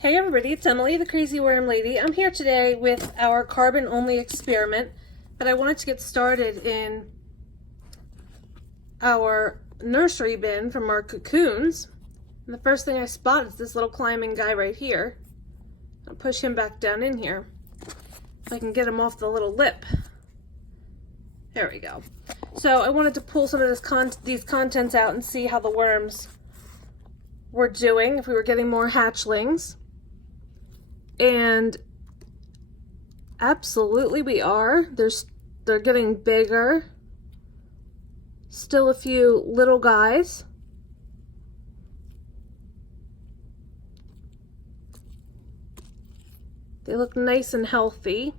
Hey everybody, it's Emily, the Crazy Worm Lady. I'm here today with our carbon-only experiment, but I wanted to get started in our nursery bin from our cocoons. And the first thing I spot is this little climbing guy right here. I'll push him back down in here. If I can get him off the little lip. There we go. So I wanted to pull some of these contents out and see how the worms were doing, if we were getting more hatchlings. And absolutely we are. They're getting bigger. Still a few little guys. They look nice and healthy.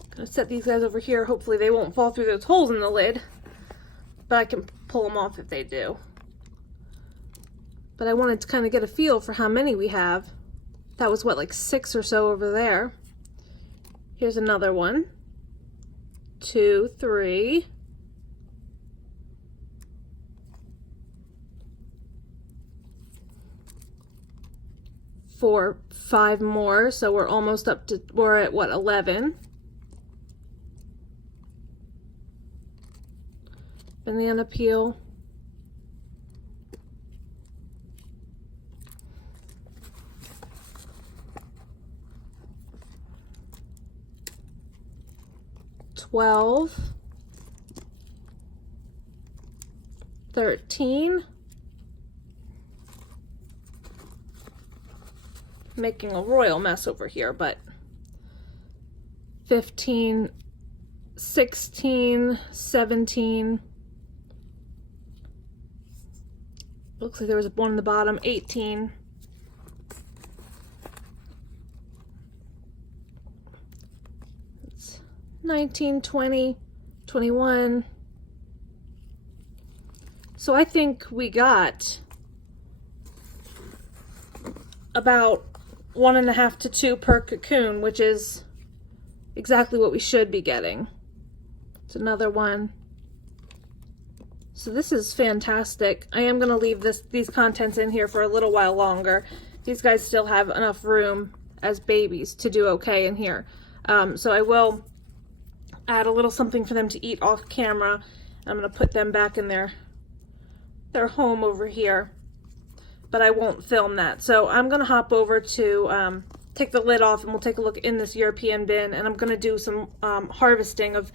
I'm gonna set these guys over here. Hopefully they won't fall through those holes in the lid, but I can pull them off if they do. But I wanted to kind of get a feel for how many we have. That was what, like 6 or so over there. Here's another one. 2, 3. 4, 5 more, so we're almost up to, we're at what, 11. Banana peel. $12, 13, making a royal mess over here, but 15, 16, 17, looks like there was one in the bottom, 18, 19, 20, 21. So I think we got about 1.5 to 2 per cocoon, which is exactly what we should be getting. It's another one. So this is fantastic. I am going to leave these contents in here for a little while longer. These guys still have enough room as babies to do okay in here. So I will add a little something for them to eat off camera. I'm going to put them back in their home over here, but I won't film that. So I'm going to hop over to take the lid off, and we'll take a look in this European bin, and I'm going to do some harvesting of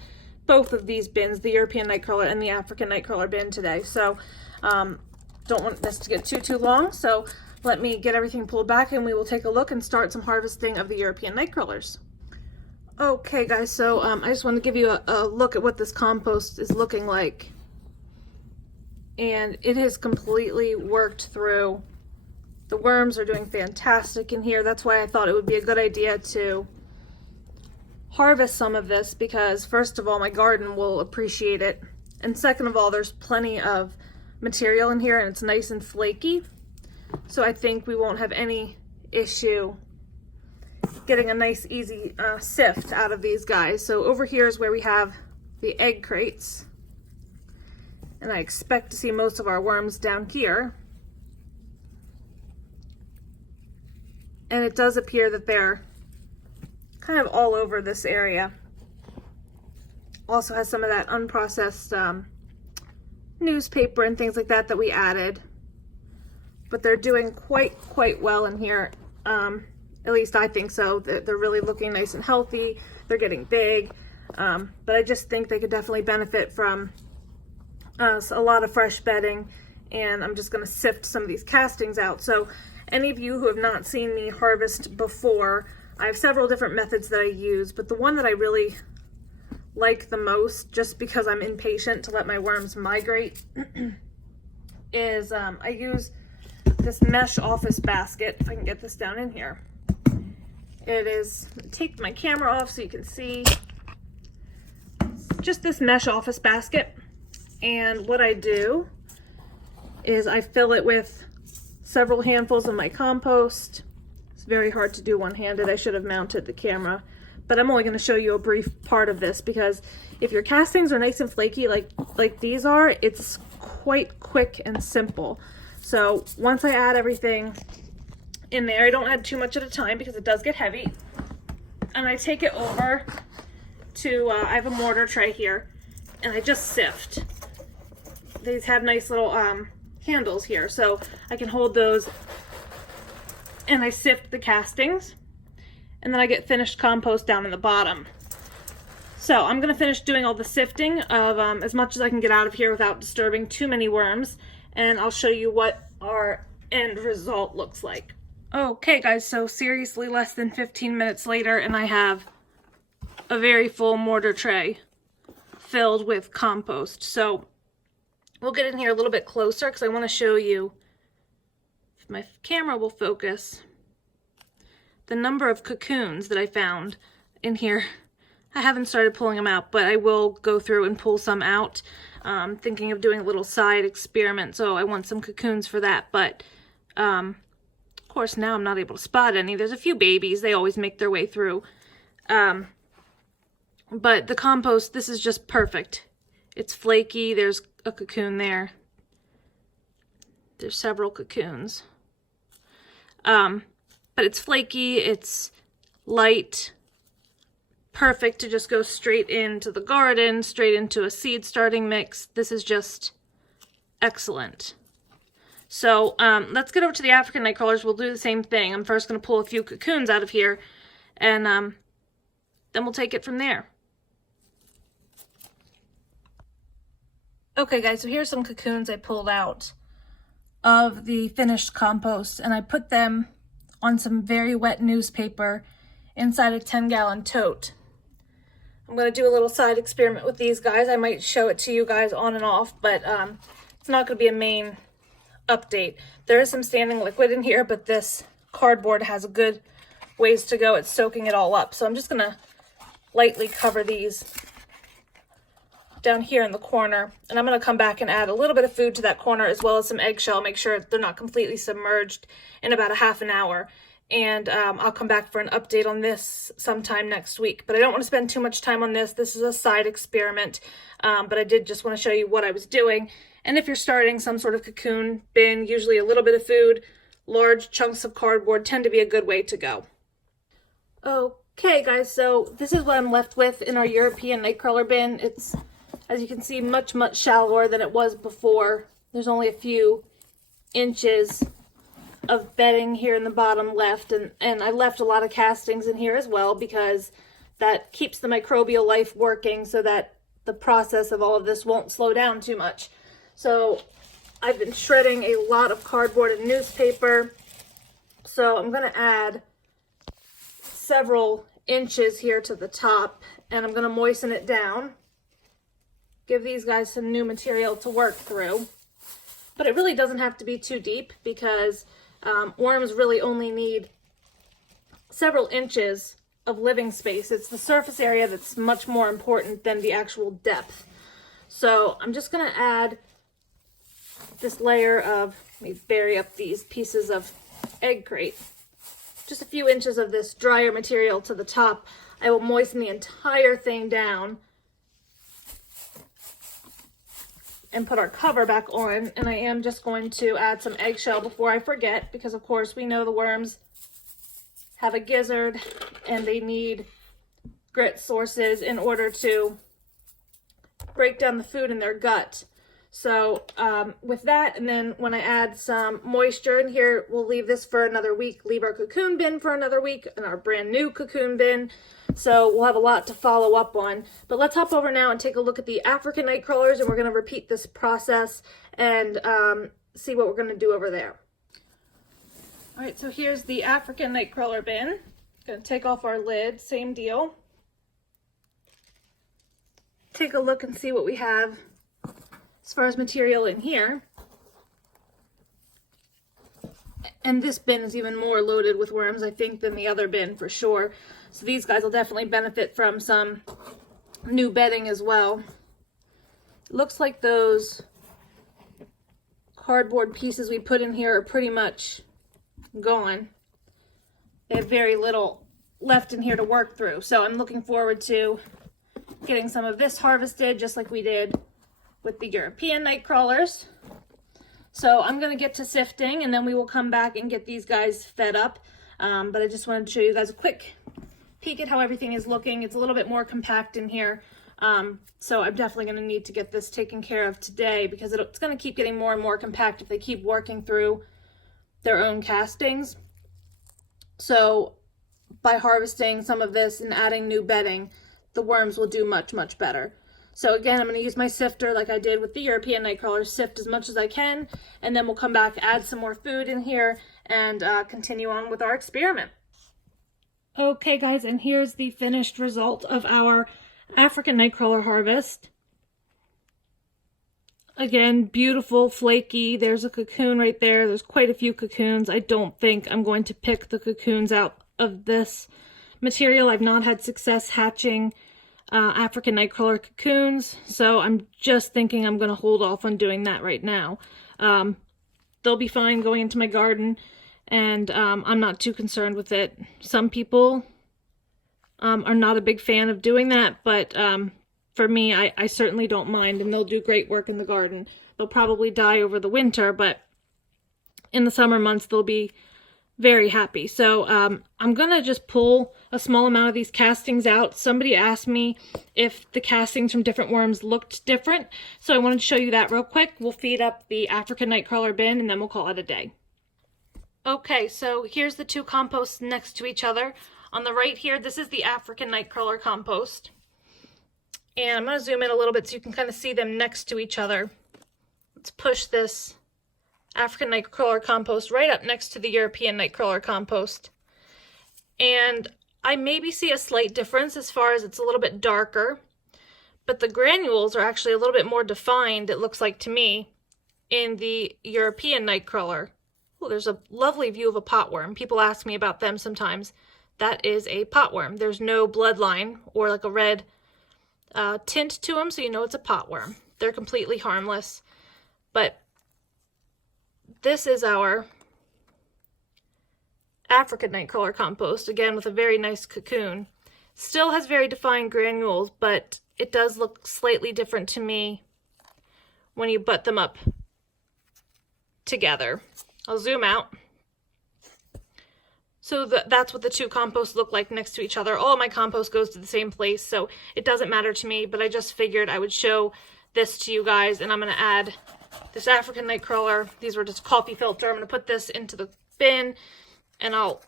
both of these bins, the European nightcrawler and the African nightcrawler bin today. So don't want this to get too long, so let me get everything pulled back and we will take a look and start some harvesting of the European nightcrawlers. Okay guys, so I just want to give you a look at what this compost is looking like. And it has completely worked through. The worms are doing fantastic in here. That's why I thought it would be a good idea to harvest some of this, because first of all, my garden will appreciate it. And second of all, there's plenty of material in here and it's nice and flaky. So I think we won't have any issue getting a nice easy sift out of these guys. So over here is where we have the egg crates, and I expect to see most of our worms down here. And it does appear that they're kind of all over this area. Also has some of that unprocessed newspaper and things like that we added, but they're doing quite well in here. At least I think so. They're really looking nice and healthy. They're getting big. But I just think they could definitely benefit from a lot of fresh bedding. And I'm just going to sift some of these castings out. So any of you who have not seen me harvest before, I have several different methods that I use. But the one that I really like the most, just because I'm impatient to let my worms migrate, is I use this mesh office basket. If I can get this down in here. It is, take my camera off so you can see, just this mesh office basket. And what I do is I fill it with several handfuls of my compost. It's very hard to do one-handed. I should have mounted the camera, but I'm only going to show you a brief part of this, because if your castings are nice and flaky like these are, it's quite quick and simple. So once I add everything in there. I don't add too much at a time because it does get heavy. And I take it over to, I have a mortar tray here, and I just sift. These have nice little handles here, so I can hold those, and I sift the castings, and then I get finished compost down in the bottom. So I'm going to finish doing all the sifting of as much as I can get out of here without disturbing too many worms, and I'll show you what our end result looks like. Okay guys, so seriously less than 15 minutes later, and I have a very full mortar tray filled with compost. So we'll get in here a little bit closer because I want to show you, if my camera will focus, the number of cocoons that I found in here. I haven't started pulling them out, but I will go through and pull some out. Thinking of doing a little side experiment, so I want some cocoons for that, but of course now I'm not able to spot any. There's a few babies, they always make their way through. But the compost, this is just perfect. It's flaky, there's a cocoon there. There's several cocoons. But it's flaky, it's light, perfect to just go straight into the garden, straight into a seed starting mix. This is just excellent. So let's get over to the African night crawlers. We'll do the same thing. I'm first going to pull a few cocoons out of here, and then we'll take it from there. Okay guys, so here's some cocoons I pulled out of the finished compost, and I put them on some very wet newspaper inside a 10-gallon tote. I'm going to do a little side experiment with these guys. I might show it to you guys on and off, but it's not going to be a main update. There is some standing liquid in here, but this cardboard has a good ways to go. It's soaking it all up. So I'm just going to lightly cover these down here in the corner, and I'm going to come back and add a little bit of food to that corner as well as some eggshell. Make sure they're not completely submerged in about a half an hour. And I'll come back for an update on this sometime next week. But I don't want to spend too much time on this. This is a side experiment, but I did just want to show you what I was doing. And if you're starting some sort of cocoon bin, usually a little bit of food, large chunks of cardboard tend to be a good way to go. Okay guys, so this is what I'm left with in our European nightcrawler bin. It's, as you can see, much shallower than it was before. There's only a few inches of bedding here in the bottom left, and I left a lot of castings in here as well because that keeps the microbial life working so that the process of all of this won't slow down too much. So I've been shredding a lot of cardboard and newspaper, so I'm going to add several inches here to the top, and I'm going to moisten it down, give these guys some new material to work through. But it really doesn't have to be too deep because worms really only need several inches of living space. It's the surface area that's much more important than the actual depth. So I'm just going to add this layer of, let me bury up these pieces of egg crate. Just a few inches of this drier material to the top. I will moisten the entire thing down and put our cover back on, and I am just going to add some eggshell before I forget, because of course we know the worms have a gizzard and they need grit sources in order to break down the food in their gut. So with that, and then when I add some moisture in here, we'll leave this for another week, leave our cocoon bin for another week, and our brand new cocoon bin. So we'll have a lot to follow up on. But let's hop over now and take a look at the African night crawlers, and we're going to repeat this process and see what we're going to do over there. All right, so here's the African night crawler bin. Going to take off our lid, same deal. Take a look and see what we have as far as material in here. And this bin is even more loaded with worms, I think, than the other bin for sure. So these guys will definitely benefit from some new bedding as well. It looks like those cardboard pieces we put in here are pretty much gone. They have very little left in here to work through. So I'm looking forward to getting some of this harvested just like we did with the European night crawlers. So I'm going to get to sifting, and then we will come back and get these guys fed up. But I just wanted to show you guys a quick peek at how everything is looking. It's a little bit more compact in here. So I'm definitely going to need to get this taken care of today, because it's going to keep getting more and more compact if they keep working through their own castings. So by harvesting some of this and adding new bedding, the worms will do much, much better. So again, I'm going to use my sifter like I did with the European nightcrawler, sift as much as I can, and then we'll come back, add some more food in here, and continue on with our experiment. Okay guys, and here's the finished result of our African nightcrawler harvest. Again, beautiful, flaky. There's a cocoon right there. There's quite a few cocoons. I don't think I'm going to pick the cocoons out of this material. I've not had success hatching African nightcrawler cocoons, so I'm just thinking I'm going to hold off on doing that right now. They'll be fine going into my garden, and I'm not too concerned with it. Some people are not a big fan of doing that, but for me, I certainly don't mind, and they'll do great work in the garden. They'll probably die over the winter, but in the summer months, they'll be very happy. So I'm going to just pull a small amount of these castings out. Somebody asked me if the castings from different worms looked different, so I wanted to show you that real quick. We'll feed up the African nightcrawler bin, and then we'll call it a day. Okay, so here's the two composts next to each other. On the right here, this is the African nightcrawler compost. And I'm going to zoom in a little bit so you can kind of see them next to each other. Let's push this African nightcrawler compost right up next to the European nightcrawler compost. And I maybe see a slight difference as far as it's a little bit darker, but the granules are actually a little bit more defined, it looks like to me, in the European nightcrawler. Oh, there's a lovely view of a potworm. People ask me about them sometimes. That is a potworm. There's no bloodline or like a red tint to them, so you know it's a potworm. They're completely harmless. But this is our African nightcrawler compost, again with a very nice cocoon. Still has very defined granules, but it does look slightly different to me when you butt them up together. I'll zoom out. So that's what the two composts look like next to each other. All of my compost goes to the same place, so it doesn't matter to me, but I just figured I would show this to you guys, and I'm going to add this African nightcrawler. These were just coffee filter. I'm going to put this into the bin, and I'll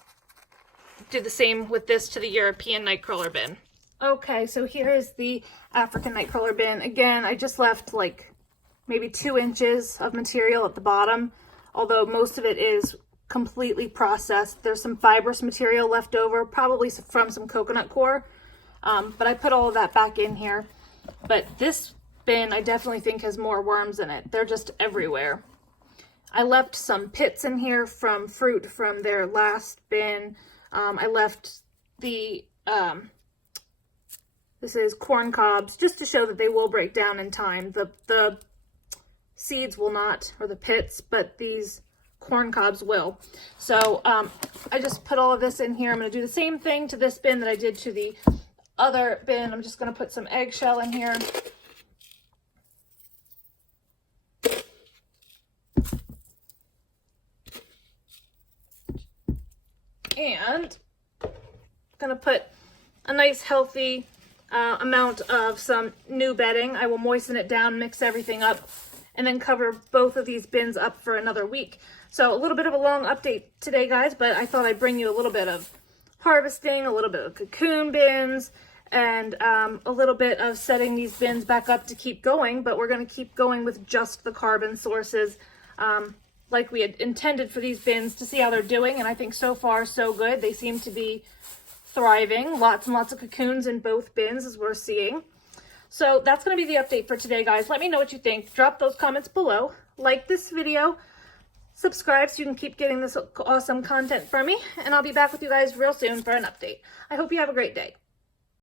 do the same with this to the European nightcrawler bin. Okay, so here is the African nightcrawler bin. Again, I just left like maybe 2 inches of material at the bottom, although most of it is completely processed. There's some fibrous material left over, probably from some coconut core, but I put all of that back in here. But this bin I definitely think has more worms in it. They're just everywhere. I left some pits in here from fruit from their last bin. I left the this is corn cobs, just to show that they will break down in time. The seeds will not, or the pits, but these corn cobs will. So I just put all of this in here. I'm going to do the same thing to this bin that I did to the other bin. I'm just going to put some eggshell in here. And I'm going to put a nice healthy amount of some new bedding. I will moisten it down, mix everything up, and then cover both of these bins up for another week. So a little bit of a long update today, guys, but I thought I'd bring you a little bit of harvesting, a little bit of cocoon bins, and a little bit of setting these bins back up to keep going. But we're going to keep going with just the carbon sources like we had intended for these bins, to see how they're doing. And I think so far so good. They seem to be thriving. Lots and lots of cocoons in both bins, as we're seeing. So that's going to be the update for today, guys. Let me know what you think. Drop those comments below. Like this video. Subscribe so you can keep getting this awesome content from me. And I'll be back with you guys real soon for an update. I hope you have a great day.